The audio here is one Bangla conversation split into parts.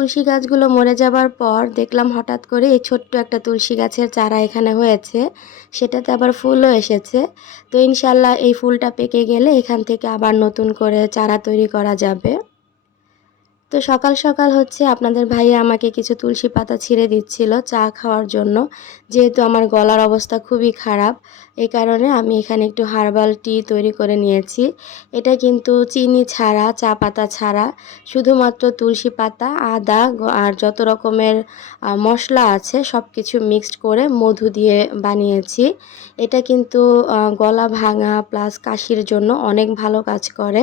তুলসী গাছগুলো মরে যাবার পর দেখলাম হঠাৎ করে এই ছোট্ট একটা তুলসী গাছের চারা এখানে হয়েছে। সেটাতে আবার ফুলও এসেছে। তো ইনশাল্লাহ এই ফুলটা পেকে গেলে এখান থেকে আবার নতুন করে চারা তৈরি করা যাবে। তো সকাল সকাল হচ্ছে আপনাদের ভাইয়া আমাকে কিছু তুলসী পাতা ছিঁড়ে দিচ্ছিল চা খাওয়ার জন্য। যেহেতু আমার গলার অবস্থা খুবই খারাপ এই কারণে আমি এখানে একটু হার্বাল টি তৈরি করে নিয়েছি। এটা কিন্তু চিনি ছাড়া, চা পাতা ছাড়া শুধুমাত্র তুলসী পাতা, আদা আর যত রকমের মশলা আছে সব কিছু মিক্সড করে মধু দিয়ে বানিয়েছি। এটা কিন্তু গলা ভাঙা প্লাস কাশির জন্য অনেক ভালো কাজ করে।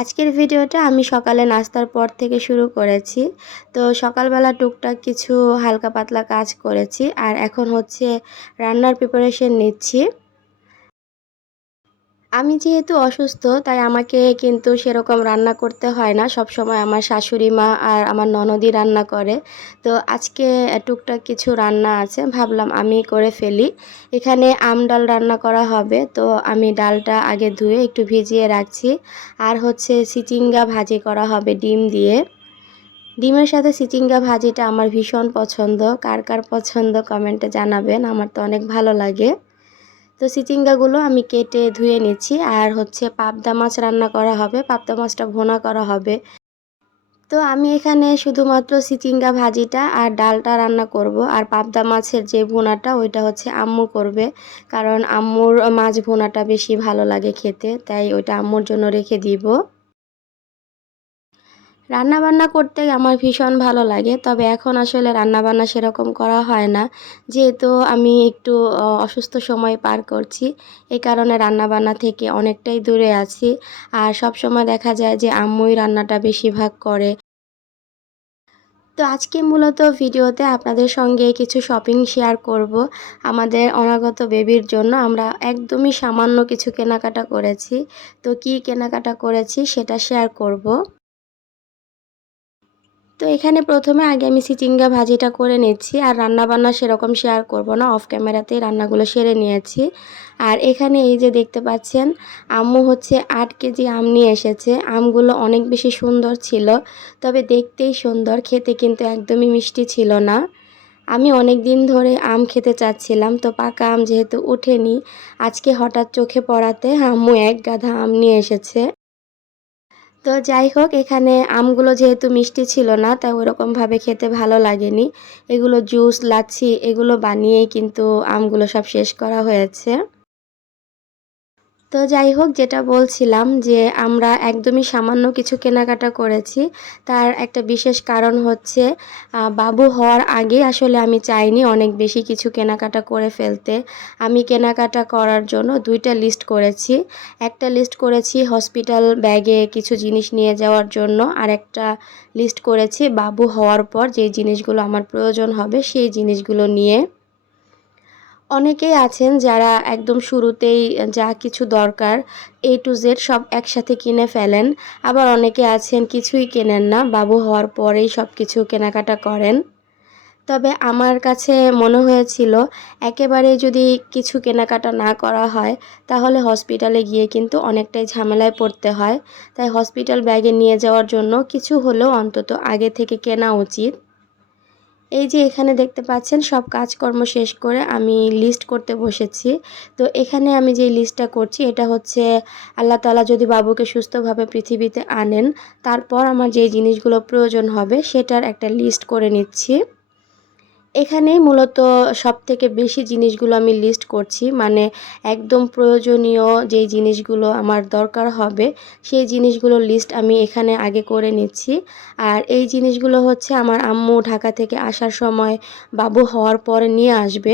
আজকের ভিডিওটা আমি সকালে নাস্তার পর থেকে শুরু করেছি। তো সকালবেলা টুকটাক কিছু হালকা পাতলা কাজ করেছি আর এখন হচ্ছে রান্নার প্রিপারেশন নিচ্ছি। আমি যেহেতু অসুস্থ, তাই আমাকে কিন্তু সেরকম রান্না করতে হয় না। সব সময় আমার শাশুড়ি মা আর আমার ননদি রান্না করে। তো আজকে টুকটাক কিছু রান্না আছে। ভাবলাম আমি করে ফেলি। এখানে আম ডাল রান্না করা হবে। তো আমি ডালটা আগে ধুয়ে একটু ভিজিয়ে রাখছি। আর হচ্ছে চিচিঙ্গা ভাজি করা হবে ডিম দিয়ে। ডিমের সাথে চিচিঙ্গা ভাজিটা আমার ভীষণ পছন্দ। কার কার পছন্দ কমেন্টে জানাবেন। আমার তো অনেক ভালো লাগে। তো চিচিঙ্গাগুলো আমি কেটে ধুয়ে নিচ্ছি। আর হচ্ছে পাবদা মাছ রান্না করা হবে, পাবদা মাছটা ভোনা করা হবে। তো আমি এখানে শুধুমাত্র চিচিঙ্গা ভাজিটা আর ডালটা রান্না করব। আর পাবদা মাছের যে ভোনাটা, ওইটা হচ্ছে আম্মু করবে। কারণ আম্মুর মাছ ভোনাটা বেশি ভালো লাগে খেতে, তাই ওইটা আম্মুর জন্য রেখে দিব। রান্না বান্না করতে আমার ভীষণ ভালো লাগে, তবে এখন আসলে রান্না বান্না সেরকম করা হয় না। যেহেতু আমি একটু অসুস্থ সময় পার করছি, এই কারণে রান্না বান্না থেকে অনেকটাই দূরে আছি। আর সব সময় দেখা যায় যে আম্মুই রান্নাটা বেশিরভাগ করে। তো আজকে মূলত ভিডিওতে আপনাদের সঙ্গে কিছু শপিং শেয়ার করব। আমাদের অনাগত বেবির জন্য আমরা একদমই সামান্য কিছু কেনাকাটা করেছি। তো কি কেনাকাটা করেছি সেটা শেয়ার করব। তো এখানে প্রথমে আগে আমি চিচিঙ্গা ভাজিটা করে নিচ্ছি, আর রান্না বান্না সেরকম শেয়ার করব না অফ ক্যামেরাতেই রান্নাগুলো সেরে নিয়েছি। আর এখানে এই যে দেখতে পাচ্ছেন, আম্মু হচ্ছে আট কেজি আম নিয়ে এসেছে। আমগুলো অনেক বেশি সুন্দর ছিল, তবে দেখতেই সুন্দর, খেতে কিন্তু একদমই মিষ্টি ছিল না। আমি অনেক দিন ধরে আম খেতে চাচ্ছিলাম, তো পাকা আম যেহেতু ওঠেনি আজকে হঠাৎ চোখে পড়াতে আম্মু এক গাধা আম নিয়ে এসেছে। তো যাই হোক, এখানে আমগুলো যেহেতু মিষ্টি ছিল না, তাই ওরকমভাবে খেতে ভালো লাগেনি। এগুলো জুস, লাচ্ছি, এগুলো বানিয়েই কিন্তু আমগুলো সব শেষ করা হয়েছে। তো যাই হোক, যেটা বলছিলাম যে আমরা একদমই সামান্য কিছু কেনাকাটা করেছি। তার একটা বিশেষ কারণ হচ্ছে বাবু হওয়ার আগে আসলে আমি চাইনি অনেক বেশি কিছু কেনাকাটা করে ফেলতে। আমি কেনাকাটা করার জন্য দুইটা লিস্ট করেছি। একটা লিস্ট করেছি হসপিটাল ব্যাগে কিছু জিনিস নিয়ে যাওয়ার জন্য, আর একটা লিস্ট করেছি বাবু হওয়ার পর যে জিনিসগুলো আমার প্রয়োজন হবে সেই জিনিসগুলো নিয়ে। অনেকেই আছেন যারা একদম শুরুতেই যা কিছু দরকার এ টু জেড সব একসাথে কিনে ফেলেন। আবার অনেকে আছেন কিছুই কেনেন না, বাবু হওয়ার পরেই সব কিছু কেনাকাটা করেন। তবে আমার কাছে মনে হয়েছিল, একেবারে যদি কিছু কেনাকাটা না করা হয়, তাহলে হসপিটালে গিয়ে কিন্তু অনেকটাই ঝামেলায় পড়তে হয়। তাই হসপিটাল ব্যাগে নিয়ে যাওয়ার জন্য কিছু হলেও অন্তত আগে থেকে কেনা উচিত। এই যে এখানে দেখতে পাচ্ছেন, সব কাজকর্ম শেষ করে আমি লিস্ট করতে বসেছি। তো এখানে আমি যে লিস্টটা করছি, এটা হচ্ছে আল্লাহ তালা যদি বাবুকে সুস্থভাবে পৃথিবীতে আনেন, তারপর আমার যে জিনিসগুলো প্রয়োজন হবে, সেটার একটা লিস্ট করে নিচ্ছি। এখানেই মূলত সব থেকে বেশি জিনিসগুলো আমি লিস্ট করছি। মানে একদম প্রয়োজনীয় যে জিনিসগুলো আমার দরকার হবে, সেই জিনিসগুলোর লিস্ট আমি এখানে আগে করে নিচ্ছি। আর এই জিনিসগুলো হচ্ছে আমার আম্মু ঢাকা থেকে আসার সময় বাবু হওয়ার পরে নিয়ে আসবে।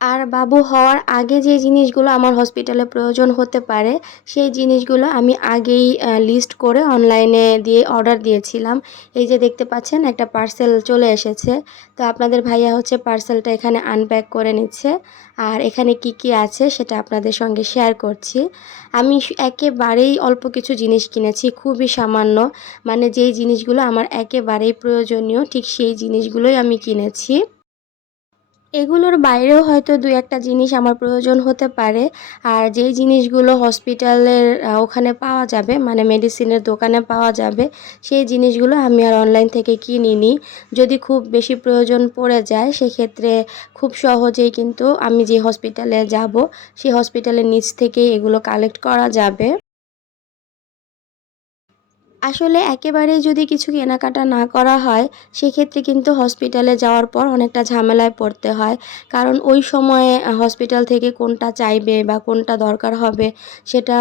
আর বাবু হওয়ার আগে যে জিনিসগুলো আমার হসপিটালে প্রয়োজন হতে পারে, সেই জিনিসগুলো আমি আগেই লিস্ট করে অনলাইনে দিয়ে অর্ডার দিয়েছিলাম। এই যে দেখতে পাচ্ছেন, একটা পার্সেল চলে এসেছে। তো আপনাদের ভাইয়া হচ্ছে পার্সেলটা এখানে আনপ্যাক করে নিচ্ছে। আর এখানে কি কি আছে সেটা আপনাদের সঙ্গে শেয়ার করছি। আমি একেবারেই অল্প কিছু জিনিস কিনেছি, খুবই সামান্য। মানে যেই জিনিসগুলো আমার একেবারেই প্রয়োজনীয়, ঠিক সেই জিনিসগুলোই আমি কিনেছি। এগুলোর বাইরেও হয়তো দু একটা জিনিস আমার প্রয়োজন হতে পারে। আর যেই জিনিসগুলো হসপিটালের ওখানে পাওয়া যাবে মানে মেডিসিনের দোকানে পাওয়া যাবে, সেই জিনিসগুলো আমি আর অনলাইন থেকে কিনি কিনিনি। যদি খুব বেশি প্রয়োজন পড়ে যায়, সেক্ষেত্রে খুব সহজেই কিন্তু আমি যে হসপিটালে যাব, সেই হসপিটালের নিচ থেকেই এগুলো কালেক্ট করা যাবে। আসলে একেবারেই যদি কিছু কেনাকাটা না করা হয়, সেক্ষেত্রে কিন্তু হসপিটালে যাওয়ার পর অনেকটা ঝামেলায় পড়তে হয়। কারণ ওই সময়ে হসপিটাল থেকে কোনটা চাইবে বা কোনটা দরকার হবে, সেটা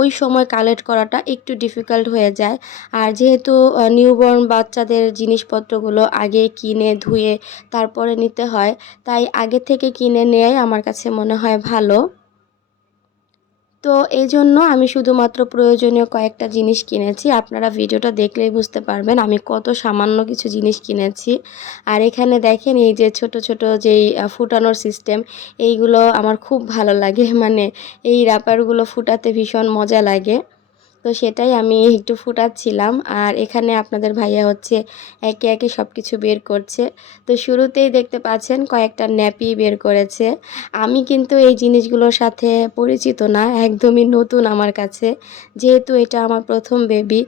ওই সময় কালেক্ট করাটা একটু ডিফিকাল্ট হয়ে যায়। আর যেহেতু নিউবর্ন বাচ্চাদের জিনিসপত্রগুলো আগে কিনে ধুয়ে তারপরে নিতে হয়, তাই আগে থেকে কিনে নেওয়াই আমার কাছে মনে হয় ভালো। তো এই জন্য আমি শুধুমাত্র প্রয়োজনীয় কয়েকটা জিনিস কিনেছি। আপনারা ভিডিওটা দেখলেই বুঝতে পারবেন আমি কত সামান্য কিছু জিনিস কিনেছি। আর এখানে দেখেন এই যে ছোট ছোট যেই ফুটানোর সিস্টেম এইগুলো আমার খুব ভালো লাগে। মানে এই র্যাপারগুলো ফুটাতে ভীষণ মজা লাগে। তো সেটাই আমি একটু ফুটাচ্ছিলাম। আর এখানে আপনাদের ভাইয়া হচ্ছে একে একে সব কিছু বের করছে। তো শুরুতেই দেখতে পাচ্ছেন কয়েকটা ন্যাপি বের করেছে। আমি কিন্তু এই জিনিসগুলোর সাথে পরিচিত না, একদমই নতুন আমার কাছে। যেহেতু এটা আমার প্রথম বেবি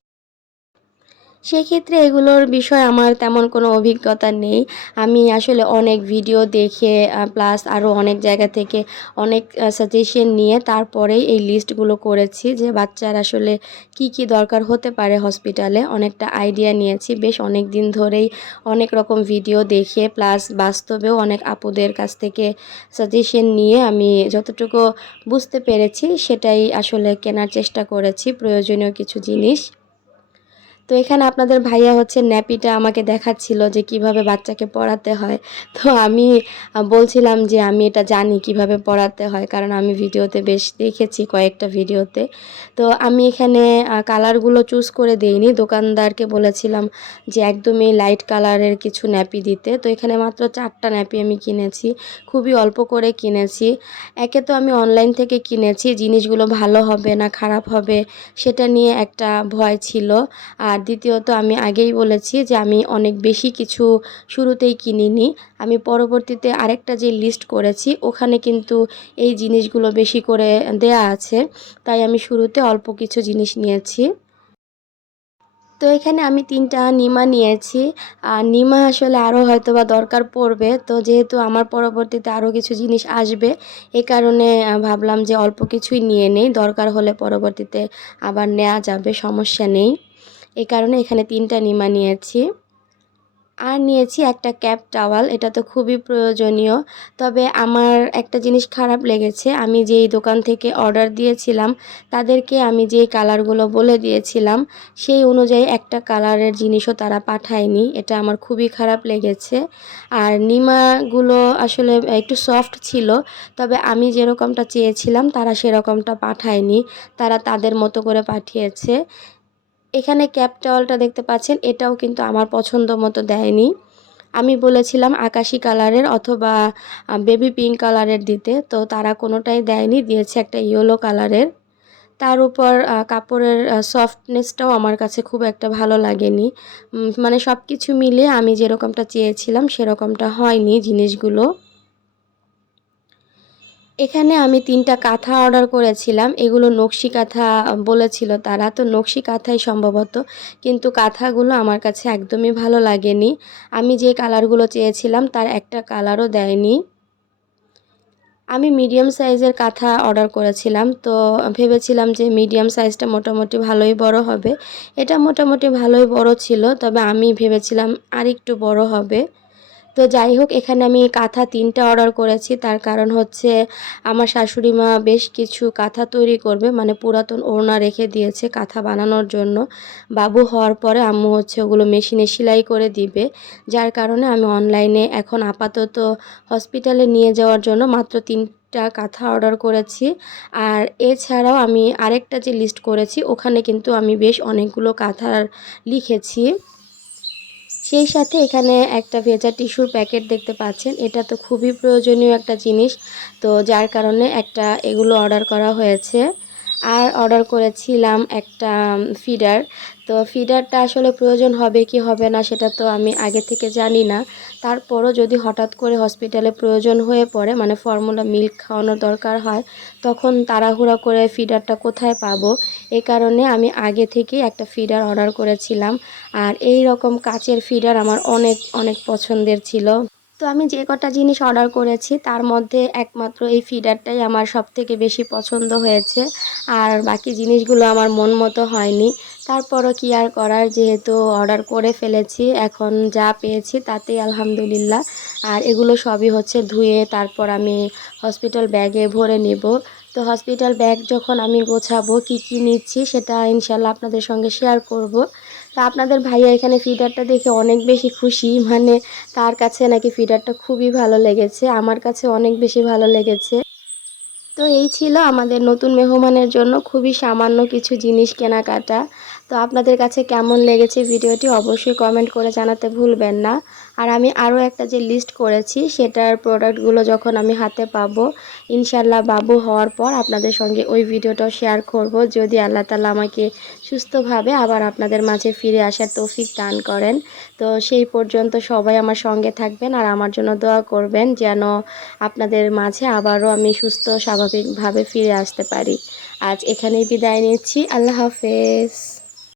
সেক্ষেত্রে এগুলোর বিষয়ে আমার তেমন কোনো অভিজ্ঞতা নেই। আমি আসলে অনেক ভিডিও দেখে প্লাস আরও অনেক জায়গা থেকে অনেক সাজেশন নিয়ে তারপরেই এই লিস্টগুলো করেছি যে বাচ্চার আসলে কি কি দরকার হতে পারে হসপিটালে অনেকটা আইডিয়া নিয়েছি। বেশ অনেক দিন ধরেই অনেক রকম ভিডিও দেখে প্লাস বাস্তবেও অনেক আপুদের কাছ থেকে সাজেশন নিয়ে আমি যতটুকু বুঝতে পেরেছি সেটাই আসলে কেনার চেষ্টা করেছি। প্রয়োজনীয় কিছু জিনিস। তো এখানে আপনাদের ভাইয়া হচ্ছে ন্যাপিটা আমাকে দেখাচ্ছিল যে কীভাবে বাচ্চাকে পড়াতে হয়। তো আমি বলছিলাম যে আমি এটা জানি কীভাবে পড়াতে হয়, কারণ আমি ভিডিওতে বেশ দেখেছি কয়েকটা ভিডিওতে। তো আমি এখানে কালারগুলো চুজ করে দিইনি। দোকানদারকে বলেছিলাম যে একদমই লাইট কালারের কিছু ন্যাপি দিতে। তো এখানে মাত্র চারটা ন্যাপি আমি কিনেছি, খুবই অল্প করে কিনেছি। একে তো আমি অনলাইন থেকে কিনেছি, জিনিসগুলো ভালো হবে না, খারাপ হবে, সেটা নিয়ে একটা ভয় ছিল। আর দ্বিতীয়ত আমি আগেই বলেছি যে আমি অনেক বেশি কিছু শুরুতেই কিনিনি। আমি পরবর্তীতে আরেকটা যে লিস্ট করেছি, ওখানে কিন্তু এই জিনিসগুলো বেশি করে দেয়া আছে। তাই আমি শুরুতে অল্প কিছু জিনিস নিয়েছি। তো এখানে আমি তিনটা নিমা নিয়েছি। আর নিমা আসলে আরও হয়তো বা দরকার পড়বে। তো যেহেতু আমার পরবর্তীতে আরও কিছু জিনিস আসবে, এ কারণে ভাবলাম যে অল্প কিছুই নিয়ে নেই। দরকার হলে পরবর্তীতে আবার নেওয়া যাবে, সমস্যা নেই। এই কারণে এখানে তিনটা নিমা নিয়েছি। আর নিয়েছি একটা ক্যাপ টাওয়াল, এটা তো খুবই প্রয়োজনীয়। তবে আমার একটা জিনিস খারাপ লেগেছে, আমি যেই দোকান থেকে অর্ডার দিয়েছিলাম, তাদেরকে আমি যেই কালারগুলো বলে দিয়েছিলাম, সেই অনুযায়ী একটা কালারের জিনিসও তারা পাঠায়নি, এটা আমার খুবই খারাপ লেগেছে। আর নিমাগুলো আসলে একটু সফট ছিল, তবে আমি যেরকমটা চেয়েছিলাম, তারা সেরকমটা পাঠায়নি, তারা তাদের মতো করে পাঠিয়েছে। এখানে ক্যাপ টাওয়ালটা দেখতে পাচ্ছেন, এটাও কিন্তু আমার পছন্দ মতো দেয়নি। আমি বলেছিলাম আকাশি কালারের অথবা বেবি পিঙ্ক কালারের দিতে, তো তারা কোনোটাই দেয়নি, দিয়েছে একটা ইয়েলো কালারের। তার উপর কাপড়ের সফটনেসটাও আমার কাছে খুব একটা ভালো লাগেনি। মানে সব কিছু মিলে আমি যেরকমটা চেয়েছিলাম, সেরকমটা হয়নি জিনিসগুলো। এখানে আমি তিনটা কাঁথা অর্ডার করেছিলাম। এগুলো নকশি কাঁথা বলেছিল তারা। তো নকশি কাঁথাই সম্ভবত। কিন্তু কাঁথাগুলো আমার কাছে একদমই ভালো লাগেনি। আমি যে কালারগুলো চেয়েছিলাম, তার একটা কালারও দেয়নি। আমি মিডিয়াম সাইজের কাঁথা অর্ডার করেছিলাম। তো ভেবেছিলাম যে মিডিয়াম সাইজটা মোটামুটি ভালোই বড় হবে। এটা মোটামুটি ভালোই বড় ছিল, তবে আমি ভেবেছিলাম আর একটু বড় হবে। তো যাই হোক, এখানে আমি কাঁথা তিনটা অর্ডার করেছি। তার কারণ হচ্ছে আমার শাশুড়ি মা বেশ কিছু কাঁথা তৈরি করবে মানে পুরাতন ওড়না রেখে দিয়েছে কাঁথা বানানোর জন্য। বাবু হওয়ার পরে আম্মু হচ্ছে ওগুলো মেশিনে সেলাই করে দিবে। যার কারণে আমি অনলাইনে এখন আপাতত হসপিটালে নিয়ে যাওয়ার জন্য মাত্র তিনটা কাঁথা অর্ডার করেছি। আর এছাড়াও আমি আরেকটা যে লিস্ট করেছি, ওখানে কিন্তু আমি বেশ অনেকগুলো কাঁথার লিখেছি। সেই সাথে এখানে একটা ভেজা টিস্যুর প্যাকেট দেখতে পাচ্ছেন। এটা তো খুবই প্রয়োজনীয় একটা জিনিস। তো যার কারণে একটা এগুলো অর্ডার করা হয়েছে। আর অর্ডার করেছিলাম একটা ফিডার। তো ফিডারটা আসলে প্রয়োজন হবে কি হবে না সেটা তো আমি আগে থেকে জানি না। তারপরও যদি হঠাৎ করে হসপিটালে প্রয়োজন হয়ে পড়ে মানে ফর্মুলা মিল্ক খাওয়ানোর দরকার হয়, তখন তাড়াহুড়া করে ফিডারটা কোথায় পাবো? এ কারণে আমি আগে থেকেই একটা ফিডার অর্ডার করেছিলাম। আর এই রকম কাচের ফিডার আমার অনেক অনেক পছন্দের ছিল। তো আমি যে কটা জিনিস অর্ডার করেছি, তার মধ্যে একমাত্র এই ফিডারটাই আমার সব থেকে বেশি পছন্দ হয়েছে। আর বাকি জিনিসগুলো আমার মন মতো হয়নি। তারপরও কি আর করার, যেহেতু অর্ডার করে ফেলেছি, এখন যা পেয়েছি তাতেই আলহামদুলিল্লাহ। আর এগুলো সবই হচ্ছে ধুয়ে তারপর আমি হসপিটাল ব্যাগে ভরে নেব। তো হসপিটাল ব্যাগ যখন আমি গোছাবো, কি কি নিচ্ছি সেটা ইনশাল্লাহ আপনাদের সঙ্গে শেয়ার করব। তো আপনাদের ভাইয়া এখানে ফিডারটা দেখে অনেক বেশি খুশি। মানে তার কাছে নাকি ফিডারটা খুবই ভালো লেগেছে, আমার কাছে অনেক বেশি ভালো লেগেছে। তো এই ছিল আমাদের নতুন মেহমানের জন্য খুবই সামান্য কিছু জিনিস কেনাকাটা। তো আপনাদের কাছে কেমন লেগেছে ভিডিওটি অবশ্যই কমেন্ট করে জানাতে ভুলবেন না। আর আমি আরও একটা যে লিস্ট করেছি, সেটার প্রোডাক্টগুলো যখন আমি হাতে পাবো ইনশাল্লাহ বাবু হওয়ার পর আপনাদের সঙ্গে ওই ভিডিওটাও শেয়ার করব। যদি আল্লাহ তালা আমাকে সুস্থভাবে আবার আপনাদের মাঝে ফিরে আসার তৌফিক দান করেন। তো সেই পর্যন্ত সবাই আমার সঙ্গে থাকবেন আর আমার জন্য দোয়া করবেন যেন আপনাদের মাঝে আবারও আমি সুস্থ, স্বাভাবিকভাবে ফিরে আসতে পারি। আজ এখানেই বিদায় নিচ্ছি। আল্লাহ হাফেজ।